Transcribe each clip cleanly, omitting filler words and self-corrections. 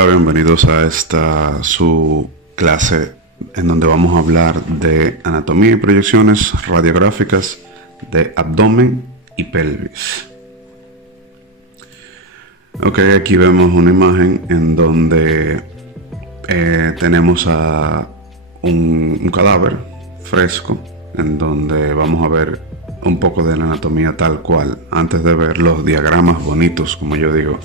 Hola, bienvenidos a esta su clase en donde vamos a hablar de anatomía y proyecciones radiográficas de abdomen y pelvis. Ok, aquí vemos una imagen en donde tenemos a un cadáver fresco, en donde vamos a ver un poco de la anatomía tal cual, antes de ver los diagramas bonitos, como yo digo,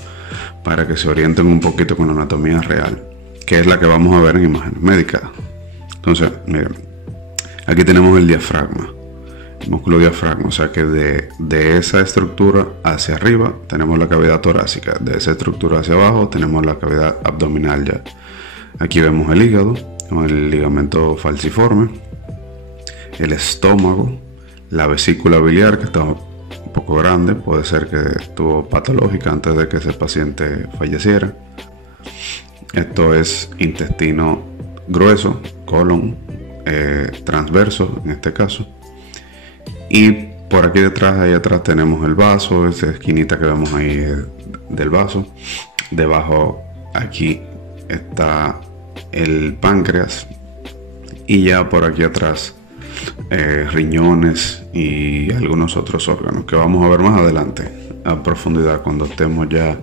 para que se orienten un poquito con la anatomía real, que es la que vamos a ver en imágenes médicas. Entonces, miren, aquí tenemos el diafragma, el músculo diafragma, o sea que de esa estructura hacia arriba tenemos la cavidad torácica, de esa estructura hacia abajo tenemos la cavidad abdominal ya. Aquí vemos el hígado, con el ligamento falciforme, el estómago, la vesícula biliar, que está un poco grande, puede ser que estuvo patológica antes de que ese paciente falleciera. Esto es intestino grueso, colon, transverso en este caso. Y por aquí detrás, ahí atrás tenemos el vaso, esa esquinita que vemos ahí del vaso. Debajo aquí está el páncreas, y ya por aquí atrás riñones y algunos otros órganos que vamos a ver más adelante a profundidad cuando estemos ya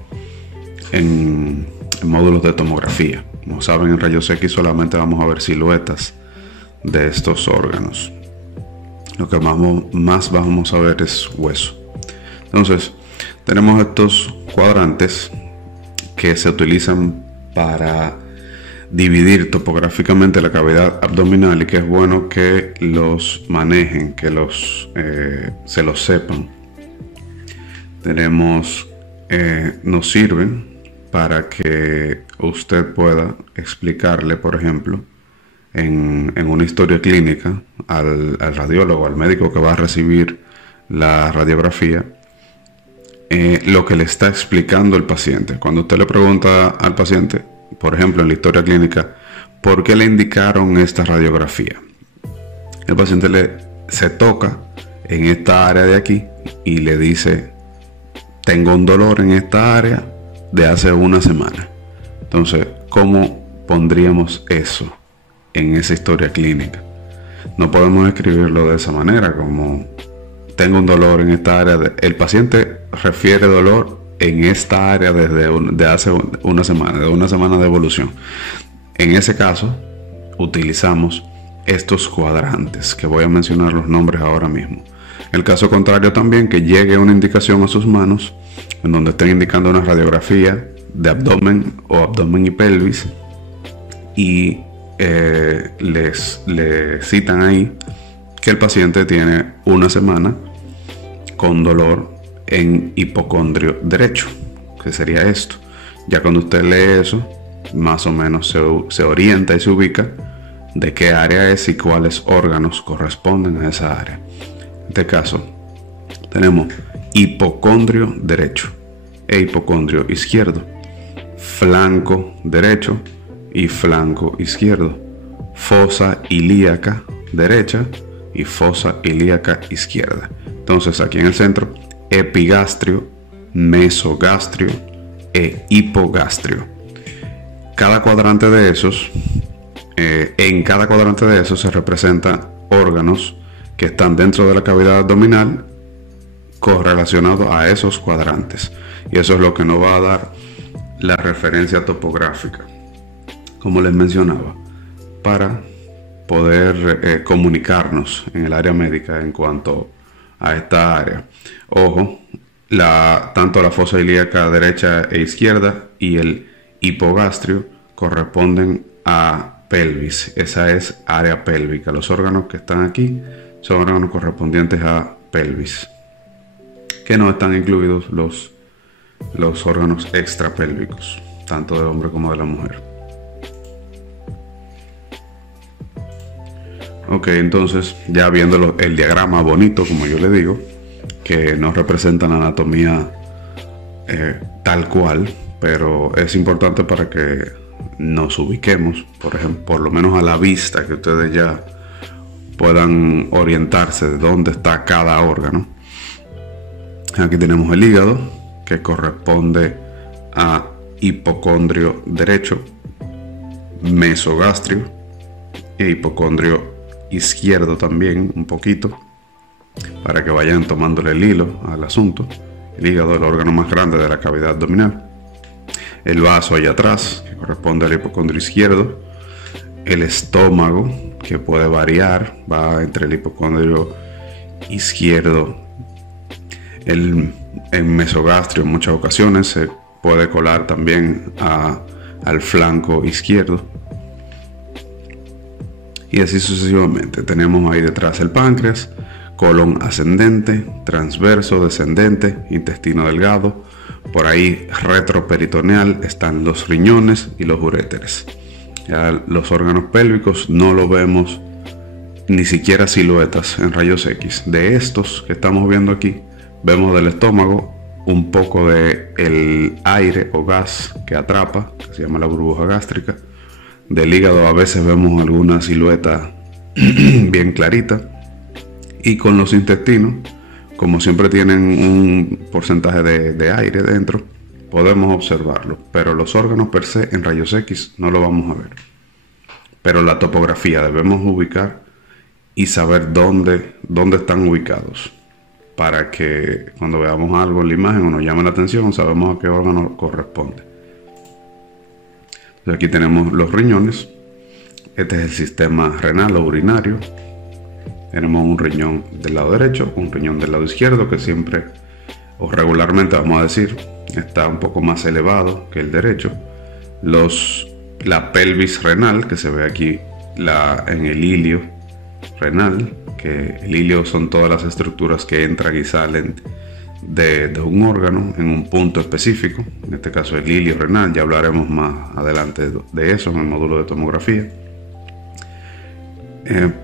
en módulos de tomografía. Como saben, en rayos X solamente vamos a ver siluetas de estos órganos. Lo que más vamos a ver es hueso. Entonces, tenemos estos cuadrantes que se utilizan para dividir topográficamente la cavidad abdominal, y que es bueno que los manejen, que se los sepan. Nos sirven para que usted pueda explicarle, por ejemplo, en una historia clínica al radiólogo, al médico que va a recibir la radiografía, lo que le está explicando el paciente. Cuando usted le pregunta al paciente, por ejemplo, en la historia clínica, ¿por qué le indicaron esta radiografía? El paciente se toca en esta área de aquí y le dice: tengo un dolor en esta área de hace una semana. Entonces, ¿cómo pondríamos eso en esa historia clínica? No podemos escribirlo de esa manera, como tengo un dolor en esta área. El paciente refiere dolor en esta área de hace una semana, de una semana de evolución. En ese caso, utilizamos estos cuadrantes, que voy a mencionar los nombres ahora mismo. El caso contrario también, que llegue una indicación a sus manos, en donde estén indicando una radiografía de abdomen o abdomen y pelvis, y le citan ahí que el paciente tiene una semana con dolor en hipocondrio derecho, que sería esto. Ya cuando usted lee eso, más o menos se orienta y se ubica de qué área es y cuáles órganos corresponden a esa área. En este caso tenemos hipocondrio derecho e hipocondrio izquierdo, flanco derecho y flanco izquierdo, fosa ilíaca derecha y fosa ilíaca izquierda. Entonces, aquí en el centro, epigastrio, mesogastrio e hipogastrio. Cada cuadrante de esos, en cada cuadrante de esos se representan órganos que están dentro de la cavidad abdominal correlacionados a esos cuadrantes, y eso es lo que nos va a dar la referencia topográfica, como les mencionaba, para poder comunicarnos en el área médica en cuanto a esta área. Ojo, tanto la fosa ilíaca derecha e izquierda y el hipogastrio corresponden a pelvis. Esa es área pélvica. Los órganos que están aquí son órganos correspondientes a pelvis, que no están incluidos los órganos extrapélvicos, tanto del hombre como de la mujer. Ok, entonces, ya viendo el diagrama bonito, como yo le digo, que no representa la anatomía tal cual, pero es importante para que nos ubiquemos, por ejemplo, por lo menos a la vista, que ustedes ya puedan orientarse de dónde está cada órgano. Aquí tenemos el hígado, que corresponde a hipocondrio derecho, mesogastrio e hipocondrio izquierdo también, un poquito, para que vayan tomándole el hilo al asunto. El hígado, el órgano más grande de la cavidad abdominal. El vaso allá atrás, que corresponde al hipocondrio izquierdo. El estómago, que puede variar, va entre el hipocondrio izquierdo. El mesogastrio en muchas ocasiones se puede colar también al flanco izquierdo. Y así sucesivamente. Tenemos ahí detrás el páncreas, colon ascendente, transverso, descendente, intestino delgado. Por ahí retroperitoneal están los riñones y los uréteres. Ya los órganos pélvicos no lo vemos ni siquiera siluetas en rayos X. De estos que estamos viendo aquí, vemos del estómago un poco de el aire o gas que atrapa, que se llama la burbuja gástrica. Del hígado a veces vemos alguna silueta bien clarita. Y con los intestinos, como siempre tienen un porcentaje de aire dentro, podemos observarlo. Pero los órganos per se en rayos X no lo vamos a ver. Pero la topografía debemos ubicar y saber dónde están ubicados, para que cuando veamos algo en la imagen o nos llame la atención, sabemos a qué órgano corresponde. Entonces aquí tenemos los riñones. Este es el sistema renal o urinario. Tenemos un riñón del lado derecho, un riñón del lado izquierdo, que siempre o regularmente, vamos a decir, está un poco más elevado que el derecho. La pelvis renal, que se ve aquí en el ilio renal, que el ilio son todas las estructuras que entran y salen de un órgano en un punto específico. En este caso el ilio renal, ya hablaremos más adelante de eso en el módulo de tomografía.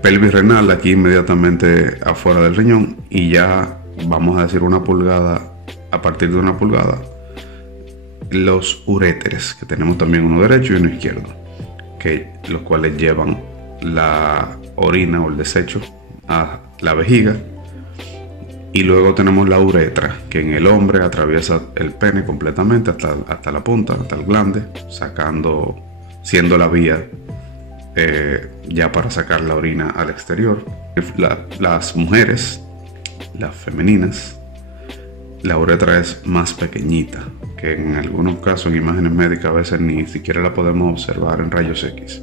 Pelvis renal, aquí inmediatamente afuera del riñón, y ya vamos a decir una pulgada, a partir de una pulgada, los uréteres, que tenemos también uno derecho y uno izquierdo, los cuales llevan la orina o el desecho a la vejiga. Y luego tenemos la uretra, que en el hombre atraviesa el pene completamente hasta la punta, hasta el glande, siendo la vía ya para sacar la orina al exterior. Las mujeres, las femeninas, la uretra es más pequeñita, que en algunos casos en imágenes médicas a veces ni siquiera la podemos observar en rayos X.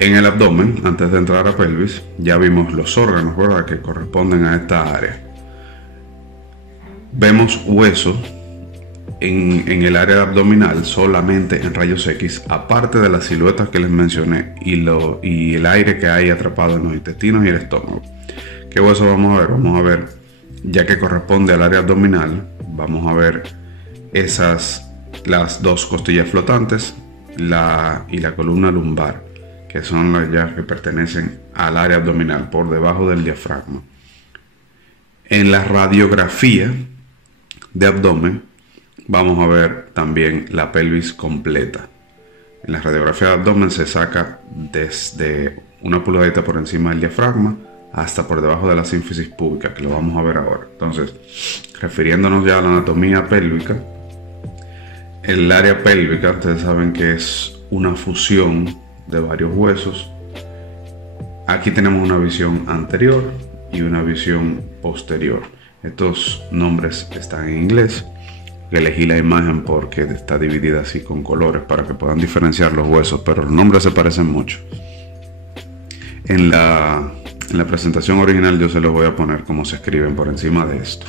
En el abdomen, antes de entrar a pelvis, ya vimos los órganos, ¿verdad?, que corresponden a esta área. Vemos hueso en el área abdominal solamente en rayos X, aparte de las siluetas que les mencioné y el aire que hay atrapado en los intestinos y el estómago. ¿Qué hueso vamos a ver? Vamos a ver, ya que corresponde al área abdominal, vamos a ver las dos costillas flotantes y la columna lumbar, que son las ya que pertenecen al área abdominal, por debajo del diafragma. En la radiografía de abdomen vamos a ver también la pelvis completa. En la radiografía de abdomen se saca desde una pulgadita por encima del diafragma hasta por debajo de la sínfisis púbica, que lo vamos a ver ahora. Entonces, refiriéndonos ya a la anatomía pélvica, el área pélvica, ustedes saben que es una fusión de varios huesos. Aquí tenemos una visión anterior y una visión posterior. Estos nombres están en inglés. Elegí la imagen porque está dividida así con colores para que puedan diferenciar los huesos, pero los nombres se parecen mucho. En la presentación original yo se los voy a poner como se escriben por encima de esto.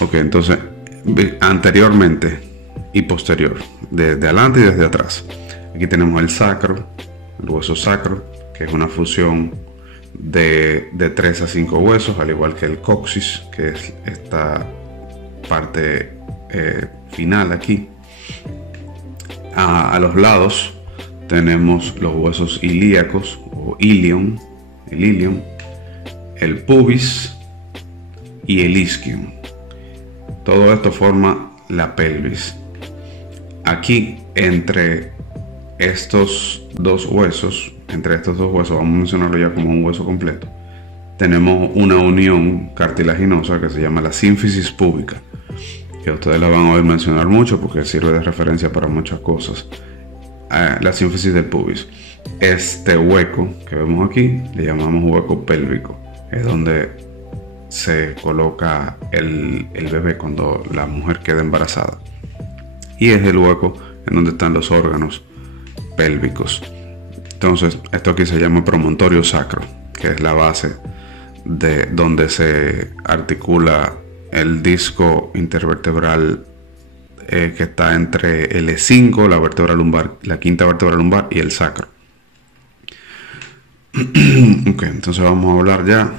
Ok, entonces anteriormente y posterior, desde adelante y desde atrás. Aquí tenemos el sacro, el hueso sacro, que es una fusión de 3 a 5 huesos, al igual que el coxis, que es esta parte final aquí. A los lados tenemos los huesos ilíacos o ilion, el pubis y el isquion. Todo esto forma la pelvis. Aquí entre estos dos huesos, vamos a mencionarlo ya como un hueso completo, tenemos una unión cartilaginosa que se llama la sínfisis púbica. que ustedes la van a oír mencionar mucho porque sirve de referencia para muchas cosas. La sínfisis del pubis. Este hueco que vemos aquí le llamamos hueco pélvico. Es donde se coloca el bebé cuando la mujer queda embarazada. Y es el hueco en donde están los órganos pélvicos. Entonces, esto aquí se llama promontorio sacro, que es la base de donde se articula el disco intervertebral que está entre el E5, la vértebra lumbar, la quinta vértebra lumbar y el sacro. Ok, entonces vamos a hablar ya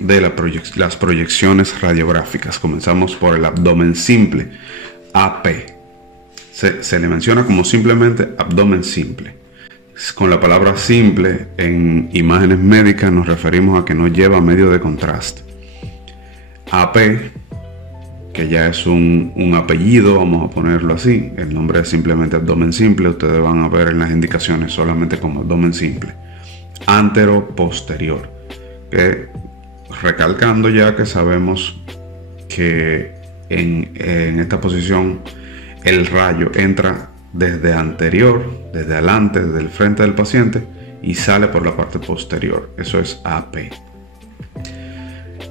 de las proyecciones radiográficas. Comenzamos por el abdomen simple, AP. Se le menciona como simplemente abdomen simple. Con la palabra simple en imágenes médicas nos referimos a que no lleva medio de contraste. AP, que ya es un apellido, vamos a ponerlo así. El nombre es simplemente abdomen simple. Ustedes van a ver en las indicaciones solamente como abdomen simple. Antero-posterior. Recalcando ya que sabemos que en esta posición el rayo entra desde anterior, desde adelante, desde el frente del paciente y sale por la parte posterior. Eso es AP.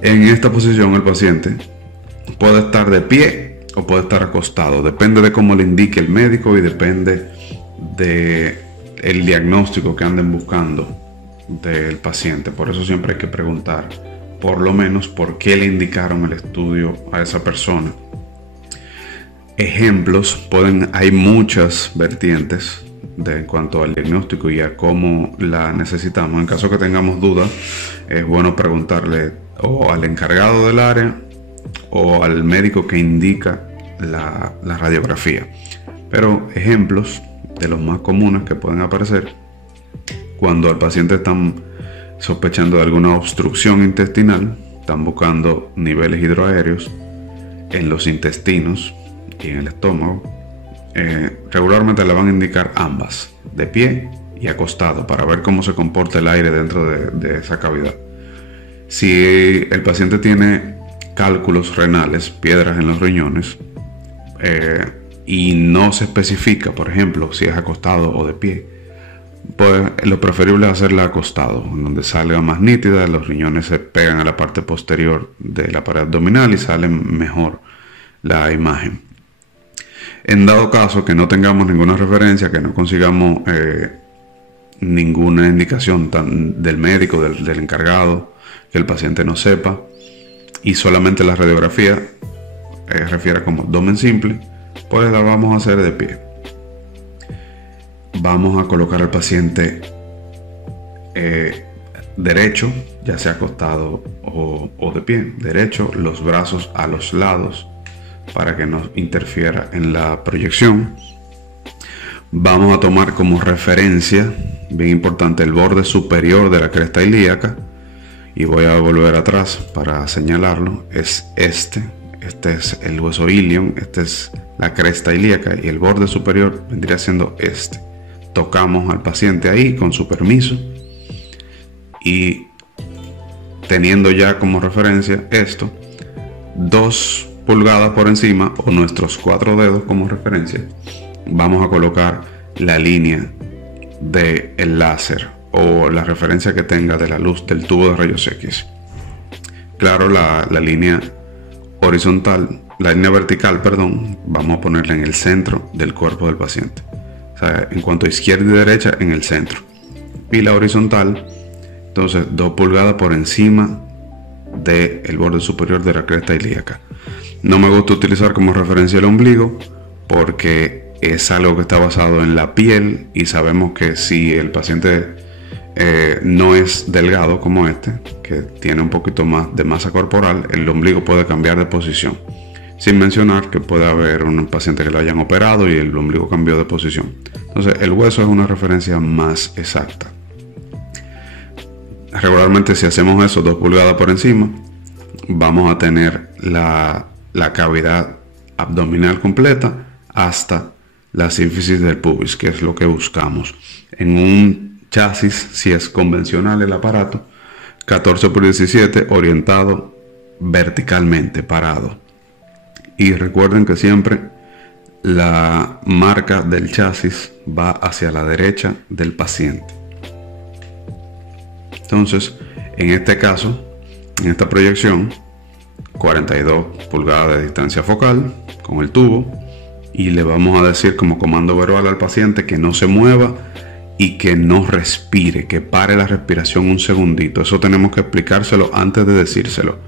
En esta posición el paciente puede estar de pie o puede estar acostado. Depende de cómo le indique el médico y depende del diagnóstico que anden buscando del paciente. Por eso siempre hay que preguntar por lo menos por qué le indicaron el estudio a esa persona. Ejemplos, hay muchas vertientes en cuanto al diagnóstico y a cómo la necesitamos. En caso que tengamos dudas, es bueno preguntarle o al encargado del área o al médico que indica la radiografía. Pero ejemplos de los más comunes que pueden aparecer cuando al paciente están sospechando de alguna obstrucción intestinal, están buscando niveles hidroaéreos en los intestinos y en el estómago. Regularmente le van a indicar ambas, de pie y acostado, para ver cómo se comporta el aire dentro de esa cavidad. Si el paciente tiene cálculos renales, piedras en los riñones, y no se especifica, por ejemplo, si es acostado o de pie, pues lo preferible es hacerla acostado, donde salga más nítida, los riñones se pegan a la parte posterior de la pared abdominal y salen mejor la imagen. En dado caso que no tengamos ninguna referencia, que no consigamos ninguna indicación del médico, del encargado, que el paciente no sepa, y solamente la radiografía refiere como abdomen simple, pues la vamos a hacer de pie. Vamos a colocar al paciente derecho, ya sea acostado o de pie. Derecho, los brazos a los lados para que no interfiera en la proyección. Vamos a tomar como referencia, bien importante, el borde superior de la cresta ilíaca. Y voy a volver atrás para señalarlo. Es este es el hueso ilion, esta es la cresta ilíaca y el borde superior vendría siendo este. Tocamos al paciente ahí con su permiso y teniendo ya como referencia esto, 2 pulgadas por encima o nuestros 4 dedos como referencia, vamos a colocar la línea del láser o la referencia que tenga de la luz del tubo de rayos X. Claro, la línea horizontal, la línea vertical, perdón, vamos a ponerla en el centro del cuerpo del paciente. O sea, en cuanto a izquierda y derecha, en el centro. Y la horizontal, entonces 2 pulgadas por encima del borde superior de la cresta ilíaca. No me gusta utilizar como referencia el ombligo porque es algo que está basado en la piel y sabemos que si el paciente no es delgado como este, que tiene un poquito más de masa corporal, el ombligo puede cambiar de posición. Sin mencionar que puede haber un paciente que lo hayan operado y el ombligo cambió de posición. Entonces el hueso es una referencia más exacta. Regularmente si hacemos eso 2 pulgadas por encima, vamos a tener la cavidad abdominal completa hasta la sínfisis del pubis, que es lo que buscamos. En un chasis, si es convencional el aparato, 14 por 17 orientado verticalmente, parado. Y recuerden que siempre la marca del chasis va hacia la derecha del paciente. Entonces, en este caso, en esta proyección, 42 pulgadas de distancia focal con el tubo, y le vamos a decir como comando verbal al paciente que no se mueva y que no respire, que pare la respiración un segundito. Eso tenemos que explicárselo antes de decírselo.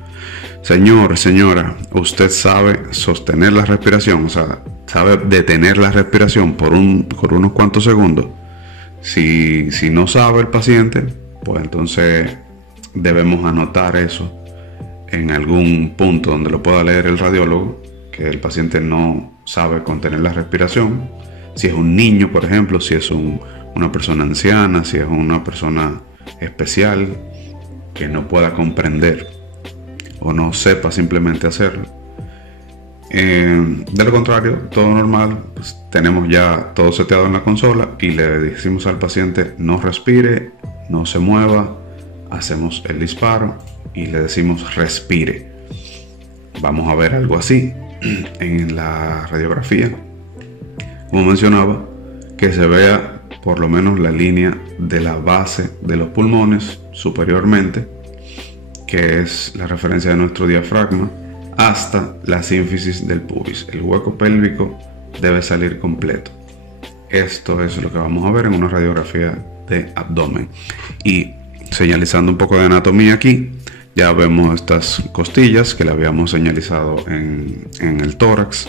Señor, señora, usted sabe sostener la respiración, o sea, sabe detener la respiración por unos cuantos segundos. Si no sabe el paciente, pues entonces debemos anotar eso en algún punto donde lo pueda leer el radiólogo, que el paciente no sabe contener la respiración. Si es un niño, por ejemplo, si es una persona anciana, si es una persona especial que no pueda comprender o no sepa simplemente hacerlo. De lo contrario, todo normal, pues tenemos ya todo seteado en la consola y le decimos al paciente no respire, no se mueva, hacemos el disparo y le decimos respire. Vamos a ver algo así en la radiografía, como mencionaba, que se vea por lo menos la línea de la base de los pulmones superiormente, que es la referencia de nuestro diafragma, hasta la sínfisis del pubis. El hueco pélvico debe salir completo. Esto es lo que vamos a ver en una radiografía de abdomen. Y señalizando un poco de anatomía aquí, ya vemos estas costillas que le habíamos señalizado en el tórax.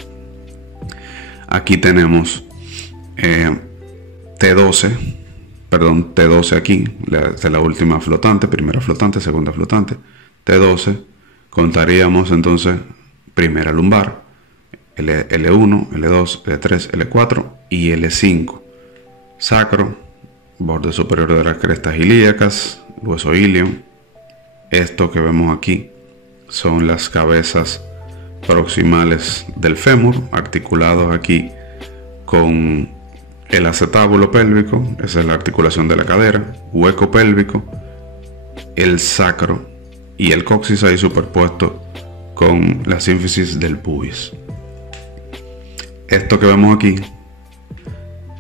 Aquí tenemos T12 aquí, de la última flotante, primera flotante, segunda flotante, T12. Contaríamos entonces primera lumbar, L1, L2, L3, L4 y L5. Sacro, borde superior de las crestas ilíacas, hueso ilio. Esto que vemos aquí son las cabezas proximales del fémur, articulados aquí con el acetábulo pélvico, esa es la articulación de la cadera, hueco pélvico, el sacro y el coxis ahí superpuesto con la sínfisis del pubis. Esto que vemos aquí,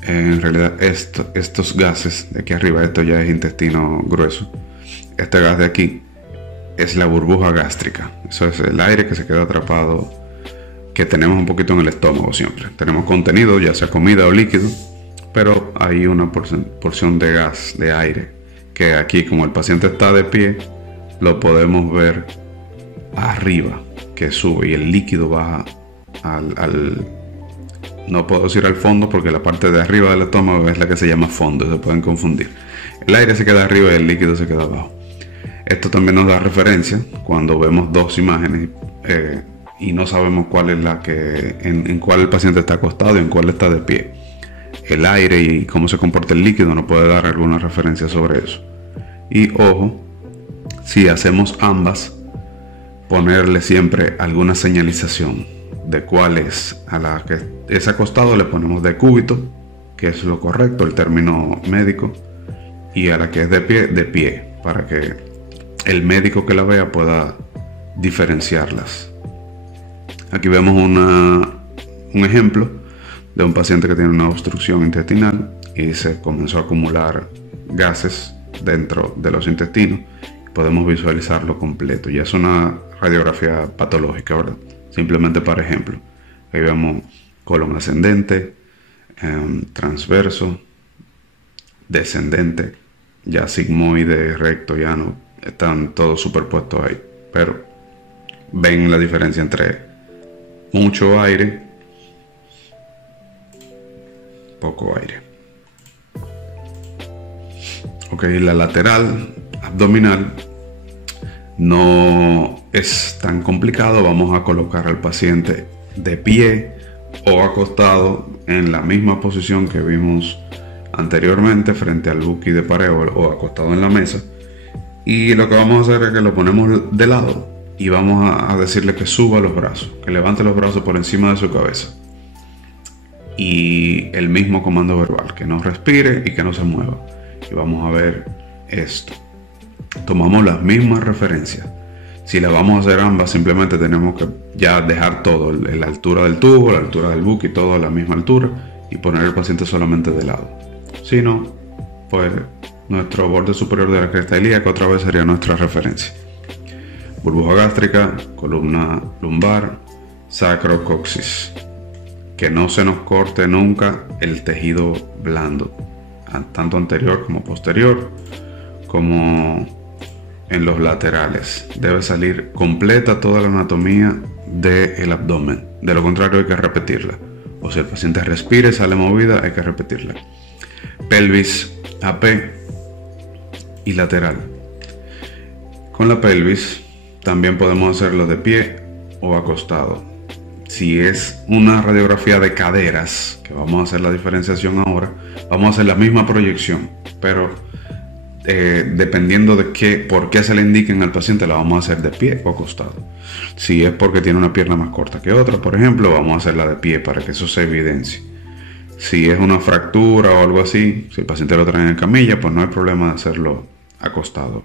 en realidad estos gases de aquí arriba, esto ya es intestino grueso. Este gas de aquí es la burbuja gástrica. Eso es el aire que se queda atrapado, que tenemos un poquito en el estómago siempre. Tenemos contenido, ya sea comida o líquido, pero hay una porción de gas, de aire, que aquí, como el paciente está de pie, lo podemos ver arriba, que sube y el líquido baja no puedo decir al fondo porque la parte de arriba del estómago es la que se llama fondo, se pueden confundir. El aire se queda arriba y el líquido se queda abajo. Esto también nos da referencia cuando vemos dos imágenes y no sabemos cuál es la que en cuál el paciente está acostado y en cuál está de pie. El aire y cómo se comporta el líquido nos puede dar alguna referencia sobre eso. Y ojo, si hacemos ambas, ponerle siempre alguna señalización de cuál es. A la que es acostado le ponemos decúbito, que es lo correcto, el término médico, y a la que es de pie, para que el médico que la vea pueda diferenciarlas. Aquí vemos un ejemplo de un paciente que tiene una obstrucción intestinal y se comenzó a acumular gases dentro de los intestinos. Podemos visualizarlo completo. Ya es una radiografía patológica, ¿verdad? Simplemente para ejemplo. Ahí vemos colon ascendente, transverso, descendente, ya sigmoide, recto, llano, están todos superpuestos ahí. Pero ven la diferencia entre mucho aire, poco aire. Ok, la lateral abdominal no es tan complicado. Vamos a colocar al paciente de pie o acostado en la misma posición que vimos anteriormente frente al buki de pared o acostado en la mesa, y lo que vamos a hacer es que lo ponemos de lado y vamos a decirle que suba los brazos, que levante los brazos por encima de su cabeza, y el mismo comando verbal, que no respire y que no se mueva. Y vamos a ver esto. Tomamos las mismas referencias. Si la vamos a hacer ambas, simplemente tenemos que ya dejar todo, la altura del tubo, la altura del buque y todo a la misma altura, y poner el paciente solamente de lado. Si no, pues nuestro borde superior de la cresta ilíaca otra vez sería nuestra referencia. Burbuja gástrica, columna lumbar, sacrocoxis. Que no se nos corte nunca el tejido blando, tanto anterior como posterior, como en los laterales. Debe salir completa toda la anatomía del abdomen. De lo contrario hay que repetirla. O si el paciente respira y sale movida, hay que repetirla. Pelvis, AP y lateral. Con la pelvis también podemos hacerlo de pie o acostado. Si es una radiografía de caderas, que vamos a hacer la diferenciación ahora, vamos a hacer la misma proyección, pero dependiendo de por qué se le indiquen al paciente, la vamos a hacer de pie o acostado. Si es porque tiene una pierna más corta que otra, por ejemplo, vamos a hacerla de pie para que eso se evidencie. Si es una fractura o algo así, si el paciente lo trae en camilla, pues no hay problema de hacerlo acostado.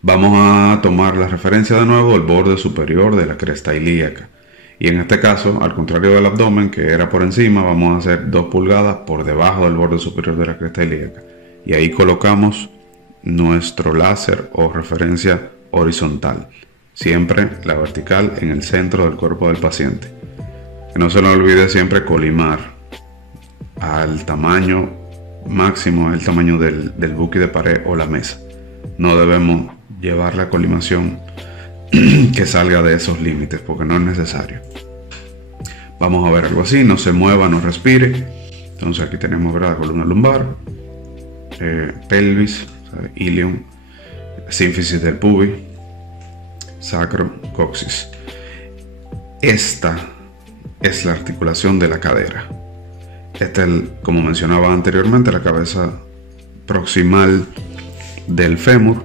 Vamos a tomar la referencia de nuevo del borde superior de la cresta ilíaca. Y en este caso, al contrario del abdomen, que era por encima, vamos a hacer 2 pulgadas por debajo del borde superior de la cresta ilíaca. Y ahí colocamos nuestro láser o referencia horizontal. Siempre la vertical en el centro del cuerpo del paciente. Que no se nos olvide siempre colimar al tamaño máximo, el tamaño del buque de pared o la mesa. No debemos llevar la colimación que salga de esos límites, porque no es necesario. Vamos a ver algo así: no se mueva, no respire. Entonces aquí tenemos, ¿verdad?, columna lumbar, pelvis, ilium, sínfisis del pubis, sacro, coxis. Esta es la articulación de la cadera. Esta es, como mencionaba anteriormente, la cabeza proximal del fémur,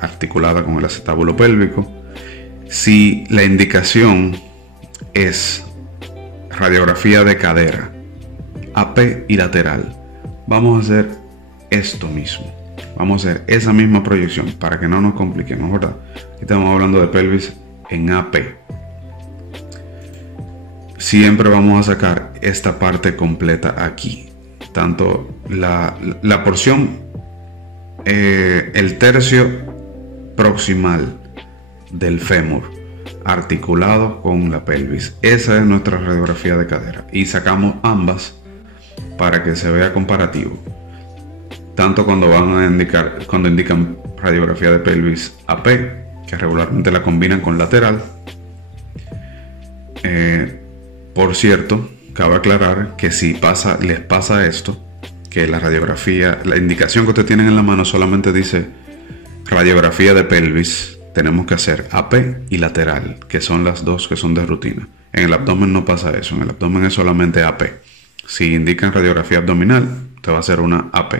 articulada con el acetábulo pélvico. Si la indicación es radiografía de cadera, AP y lateral, vamos a hacer esto mismo. Vamos a hacer esa misma proyección para que no nos compliquemos, ¿verdad? Aquí estamos hablando de pelvis en AP. Siempre vamos a sacar esta parte completa aquí. Tanto la porción, el tercio proximal del fémur articulado con la pelvis. Esa es nuestra radiografía de cadera. Y sacamos ambas para que se vea comparativo. Tanto cuando indican radiografía de pelvis AP, que regularmente la combinan con lateral. Por cierto, cabe aclarar que si les pasa esto, que la radiografía, la indicación que ustedes tienen en la mano solamente dice radiografía de pelvis, tenemos que hacer AP y lateral, que son las dos que son de rutina. En el abdomen no pasa eso, en el abdomen es solamente AP. Si indican radiografía abdominal, te va a hacer una AP,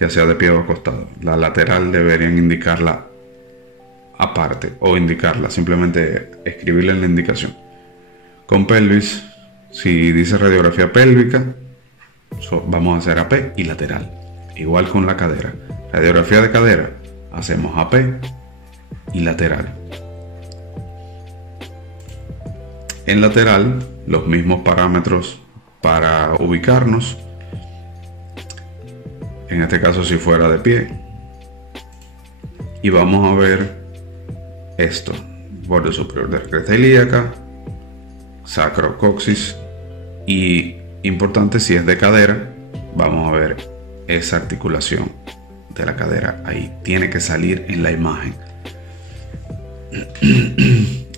ya sea de pie o acostado. La lateral deberían indicarla aparte, o indicarla, simplemente escribirla en la indicación. Con pelvis, si dice radiografía pélvica, vamos a hacer AP y lateral. Igual con la cadera. Radiografía de cadera, hacemos AP y lateral. En lateral, los mismos parámetros para ubicarnos. En este caso, si fuera de pie. Y vamos a ver esto: borde superior de la cresta ilíaca, sacrocoxis. Y importante, si es de cadera, vamos a ver esa articulación de la cadera. Ahí tiene que salir en la imagen.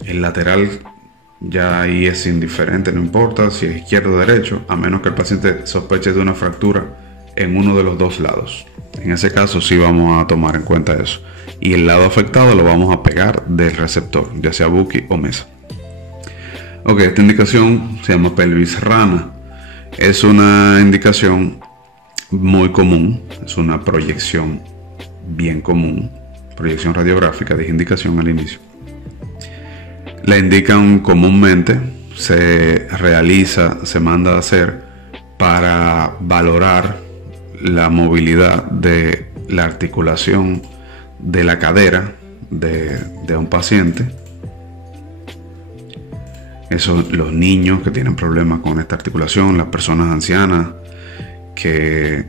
El lateral ya ahí es indiferente, no importa si es izquierdo o derecho, a menos que el paciente sospeche de una fractura en uno de los dos lados. En ese caso sí vamos a tomar en cuenta eso. Y el lado afectado lo vamos a pegar del receptor, ya sea buki o mesa. Ok, esta indicación se llama pelvis rana. Es una indicación muy común, es una proyección bien común, proyección radiográfica, dije indicación al inicio. La indican comúnmente, se realiza, se manda a hacer para valorar la movilidad de la articulación de la cadera, de un paciente. Eso, los niños que tienen problemas con esta articulación, las personas ancianas que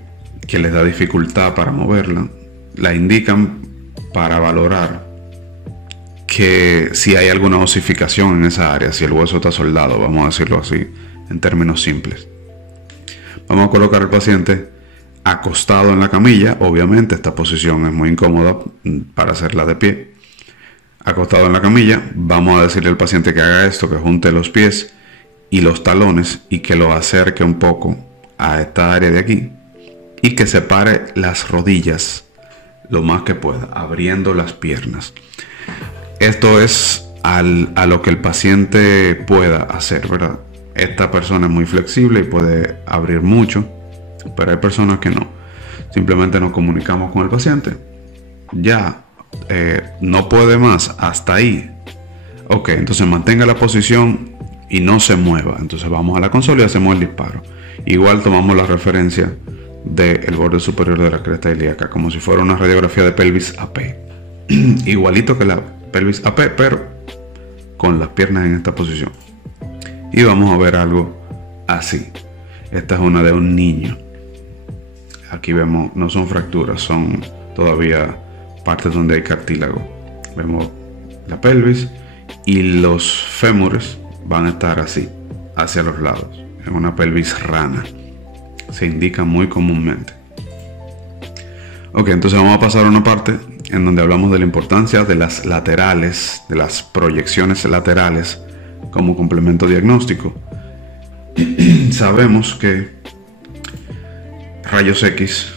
les da dificultad para moverla, la indican para valorar que si hay alguna osificación en esa área, si el hueso está soldado, vamos a decirlo así en términos simples. Vamos a colocar al paciente acostado en la camilla. Obviamente esta posición es muy incómoda para hacerla de pie. Acostado en la camilla, vamos a decirle al paciente que haga esto, que junte los pies y los talones y que lo acerque un poco a esta área de aquí y que separe las rodillas lo más que pueda, abriendo las piernas. Esto es a lo que el paciente pueda hacer, ¿verdad? Esta persona es muy flexible y puede abrir mucho, pero hay personas que no. Simplemente nos comunicamos con el paciente. Ya no puede más, hasta ahí. Ok, entonces mantenga la posición y no se mueva. Entonces vamos a la consola y hacemos el disparo. Igual tomamos la referencia del borde superior de la cresta ilíaca, como si fuera una radiografía de pelvis AP. Igualito que la pelvis AP, pero con las piernas en esta posición. Y vamos a ver algo así. Esta es una de un niño. Aquí vemos, no son fracturas, son todavía partes donde hay cartílago. Vemos la pelvis y los fémures van a estar así, hacia los lados, en una pelvis rana. Se indica muy comúnmente. Ok, entonces vamos a pasar a una parte en donde hablamos de la importancia de las laterales, de las proyecciones laterales como complemento diagnóstico. Sabemos que rayos X,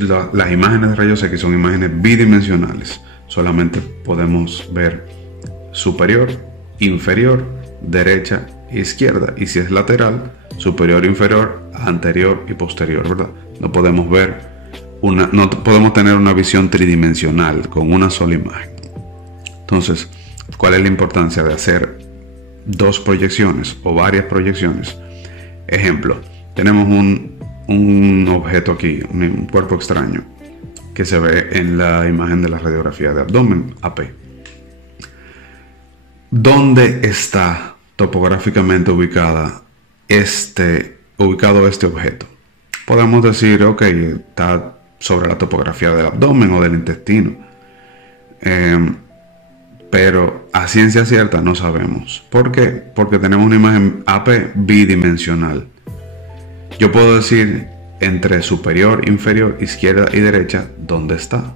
las imágenes de rayos X son imágenes bidimensionales. Solamente podemos ver superior, inferior, derecha e izquierda. Y si es lateral, superior, inferior, anterior y posterior, ¿verdad? No podemos tener una visión tridimensional con una sola imagen. Entonces, ¿cuál es la importancia de hacer dos proyecciones o varias proyecciones? Ejemplo, tenemos un objeto aquí, un cuerpo extraño que se ve en la imagen de la radiografía de abdomen AP. ¿Dónde está topográficamente ubicado este objeto? Podemos decir, ok, está sobre la topografía del abdomen o del intestino, pero a ciencia cierta no sabemos. ¿Por qué? Porque tenemos una imagen AP bidimensional. Yo puedo decir entre superior, inferior, izquierda y derecha dónde está,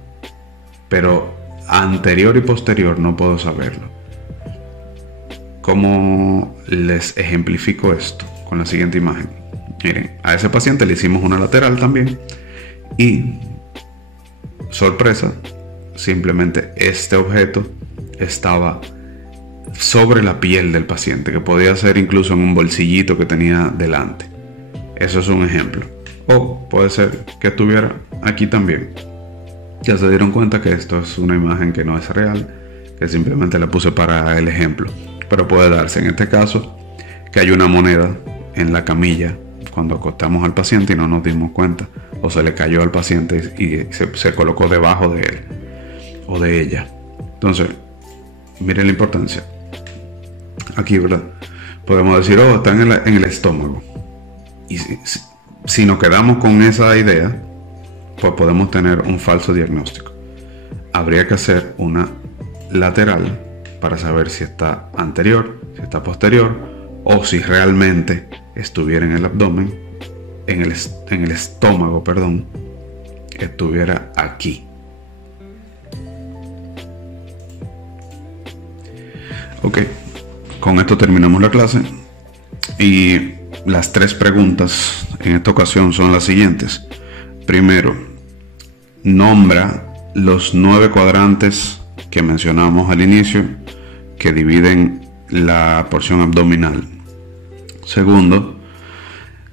pero anterior y posterior no puedo saberlo. ¿Cómo les ejemplifico esto? Con la siguiente imagen. Miren, a ese paciente le hicimos una lateral también y, sorpresa, simplemente este objeto estaba sobre la piel del paciente, que podía ser incluso en un bolsillito que tenía delante. Eso es un ejemplo. O puede ser que estuviera aquí también. Ya se dieron cuenta que esto es una imagen que no es real, que simplemente la puse para el ejemplo. Pero puede darse en este caso que hay una moneda en la camilla cuando acostamos al paciente y no nos dimos cuenta, o se le cayó al paciente y se colocó debajo de él o de ella. Entonces, miren la importancia. Aquí, ¿verdad? Podemos decir, oh, está en el estómago. Y si nos quedamos con esa idea, pues podemos tener un falso diagnóstico. Habría que hacer una lateral para saber si está anterior, si está posterior, o si realmente estuviera en el abdomen, en el estómago, perdón, estuviera aquí. Ok, con esto terminamos la clase y las 3 preguntas en esta ocasión son las siguientes. Primero, nombra los 9 cuadrantes que mencionamos al inicio que dividen la porción abdominal. Segundo,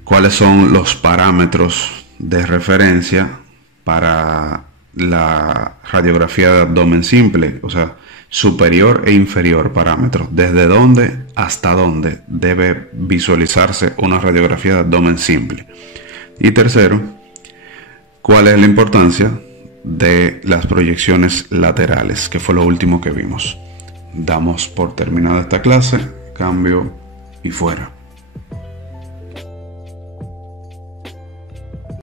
¿cuáles son los parámetros de referencia para la radiografía de abdomen simple? O sea, superior e inferior parámetros. ¿Desde dónde hasta dónde debe visualizarse una radiografía de abdomen simple? Y tercero, ¿cuál es la importancia de las proyecciones laterales, que fue lo último que vimos. Damos por terminada esta clase, cambio y fuera.